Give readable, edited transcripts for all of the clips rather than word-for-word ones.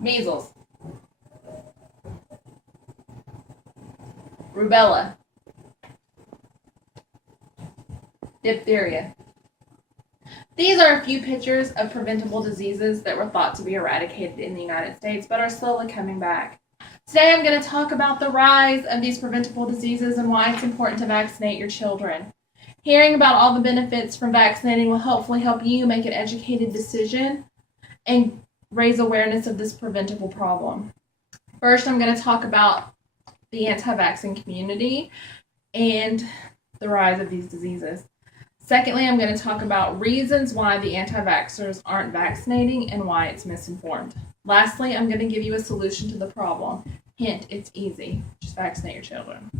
measles, rubella, diphtheria. These are a few pictures of preventable diseases that were thought to be eradicated in the United States but are slowly coming back. Today I'm going to talk about the rise of these preventable diseases and why it's important to vaccinate your children. Hearing about all the benefits from vaccinating will hopefully help you make an educated decision and raise awareness of this preventable problem. First, I'm going to talk about the anti-vaccine community and the rise of these diseases. Secondly, I'm going to talk about reasons why the anti-vaxxers aren't vaccinating and why it's misinformed. Lastly, I'm going to give you a solution to the problem. Hint, it's easy. Just vaccinate your children.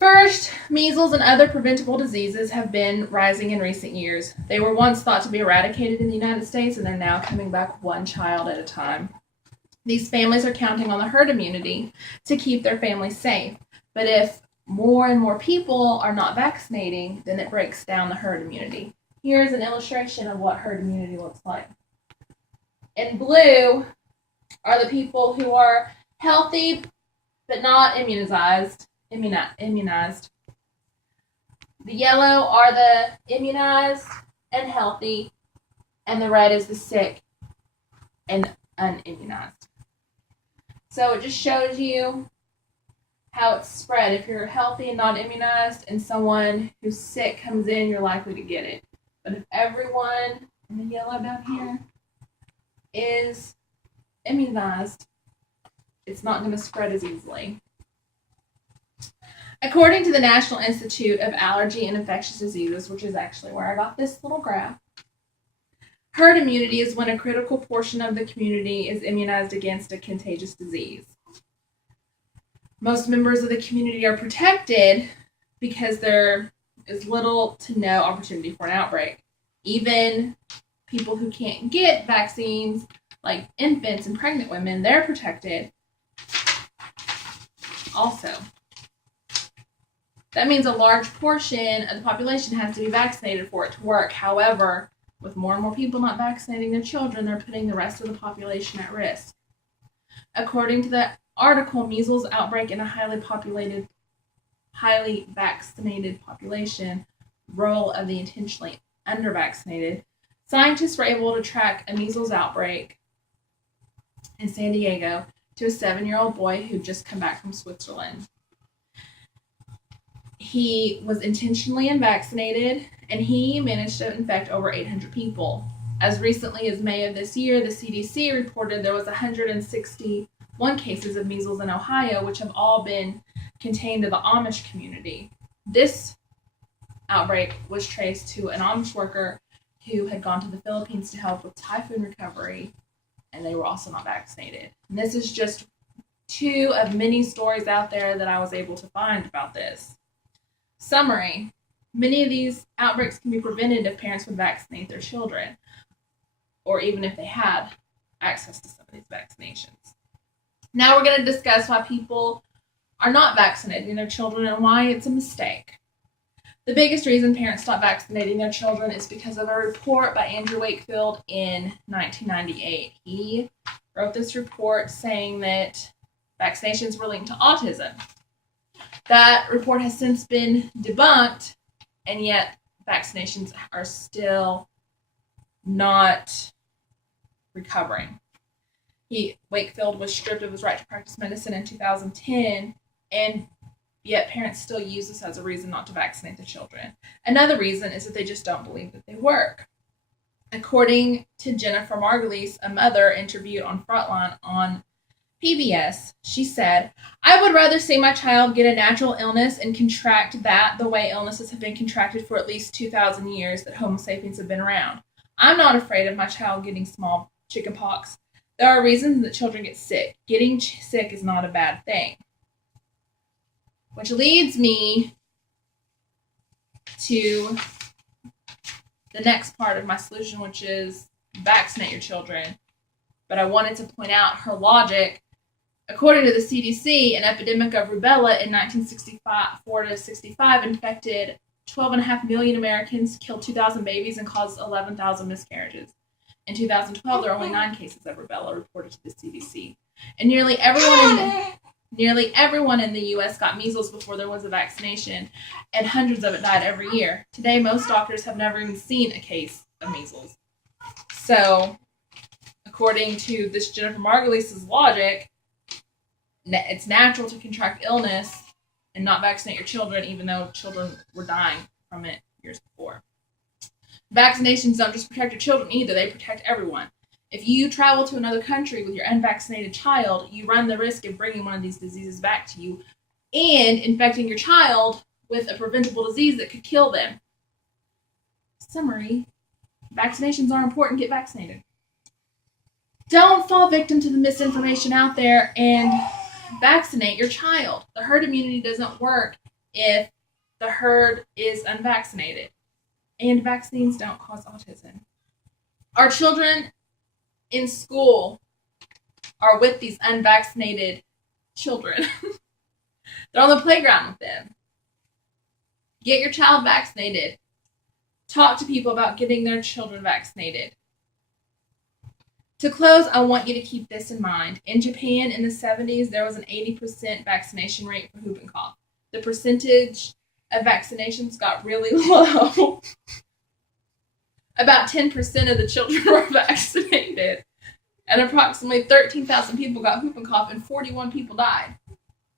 First, measles and other preventable diseases have been rising in recent years. They were once thought to be eradicated in the United States, and they're now coming back one child at a time. These families are counting on the herd immunity to keep their families safe. But if more and more people are not vaccinating, then it breaks down the herd immunity. Here's an illustration of what herd immunity looks like. In blue are the people who are healthy but not immunized. The yellow are the immunized and healthy, and the red is the sick and unimmunized. So it just shows you how it's spread. If you're healthy and not immunized and someone who's sick comes in, you're likely to get it. But if everyone in the yellow down here is immunized, it's not going to spread as easily. According to the National Institute of Allergy and Infectious Diseases, which is actually where I got this little graph, herd immunity is when a critical portion of the community is immunized against a contagious disease. Most members of the community are protected because there is little to no opportunity for an outbreak. Even people who can't get vaccines, like infants and pregnant women, they're protected also. That means a large portion of the population has to be vaccinated for it to work. However, with more and more people not vaccinating their children, they're putting the rest of the population at risk. According to the article, Measles Outbreak in a highly vaccinated population, Role of the Intentionally Undervaccinated, scientists were able to track a measles outbreak in San Diego to a 7-year-old boy who'd just come back from Switzerland. He was intentionally unvaccinated, and he managed to infect over 800 people. As recently as May of this year, the CDC reported there was 161 cases of measles in Ohio, which have all been contained to the Amish community. This outbreak was traced to an Amish worker who had gone to the Philippines to help with typhoon recovery, and they were also not vaccinated. And this is just two of many stories out there that I was able to find about this. Summary: many of these outbreaks can be prevented if parents would vaccinate their children, or even if they had access to some of these vaccinations. Now we're going to discuss why people are not vaccinating their children and why it's a mistake. The biggest reason parents stop vaccinating their children is because of a report by Andrew Wakefield in 1998. He wrote this report saying that vaccinations were linked to autism. That report has since been debunked, and yet vaccinations are still not recovering. Wakefield was stripped of his right to practice medicine in 2010, and yet parents still use this as a reason not to vaccinate their children. Another reason is that they just don't believe that they work. According to Jennifer Margulies, a mother interviewed on Frontline on PBS, she said, "I would rather see my child get a natural illness and contract that the way illnesses have been contracted for at least 2,000 years that Homo sapiens have been around. I'm not afraid of my child getting small chickenpox. There are reasons that children get sick. Getting sick is not a bad thing." Which leads me to the next part of my solution, which is vaccinate your children. But I wanted to point out her logic. According to the CDC, an epidemic of rubella in 1964 to 65 infected 12.5 million Americans, killed 2,000 babies, and caused 11,000 miscarriages. In 2012, there were only 9 cases of rubella reported to the CDC. And nearly everyone in the U.S. got measles before there was a vaccination, and hundreds of it died every year. Today, most doctors have never even seen a case of measles. So, according to this Jennifer Margulies' logic, it's natural to contract illness and not vaccinate your children, even though children were dying from it years before. Vaccinations don't just protect your children either, they protect everyone. If you travel to another country with your unvaccinated child, you run the risk of bringing one of these diseases back to you and infecting your child with a preventable disease that could kill them. Summary: vaccinations are important. Get vaccinated. Don't fall victim to the misinformation out there and vaccinate your child. The herd immunity doesn't work if the herd is unvaccinated. And vaccines don't cause autism. Our children in school are with these unvaccinated children. They're on the playground with them. Get your child vaccinated. Talk to people about getting their children vaccinated. To close, I want you to keep this in mind. In Japan in the 70s, there was an 80% vaccination rate for whooping cough. The percentage of vaccinations got really low. About 10% of the children were vaccinated, and approximately 13,000 people got whooping cough, and 41 people died.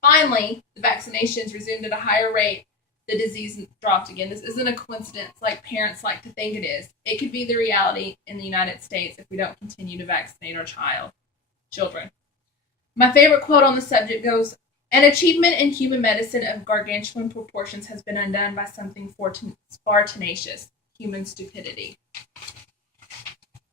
Finally, the vaccinations resumed at a higher rate. The disease dropped again. This isn't a coincidence like parents like to think it is. It could be the reality in the United States if we don't continue to vaccinate our children. My favorite quote on the subject goes, "An achievement in human medicine of gargantuan proportions has been undone by something far tenacious, human stupidity."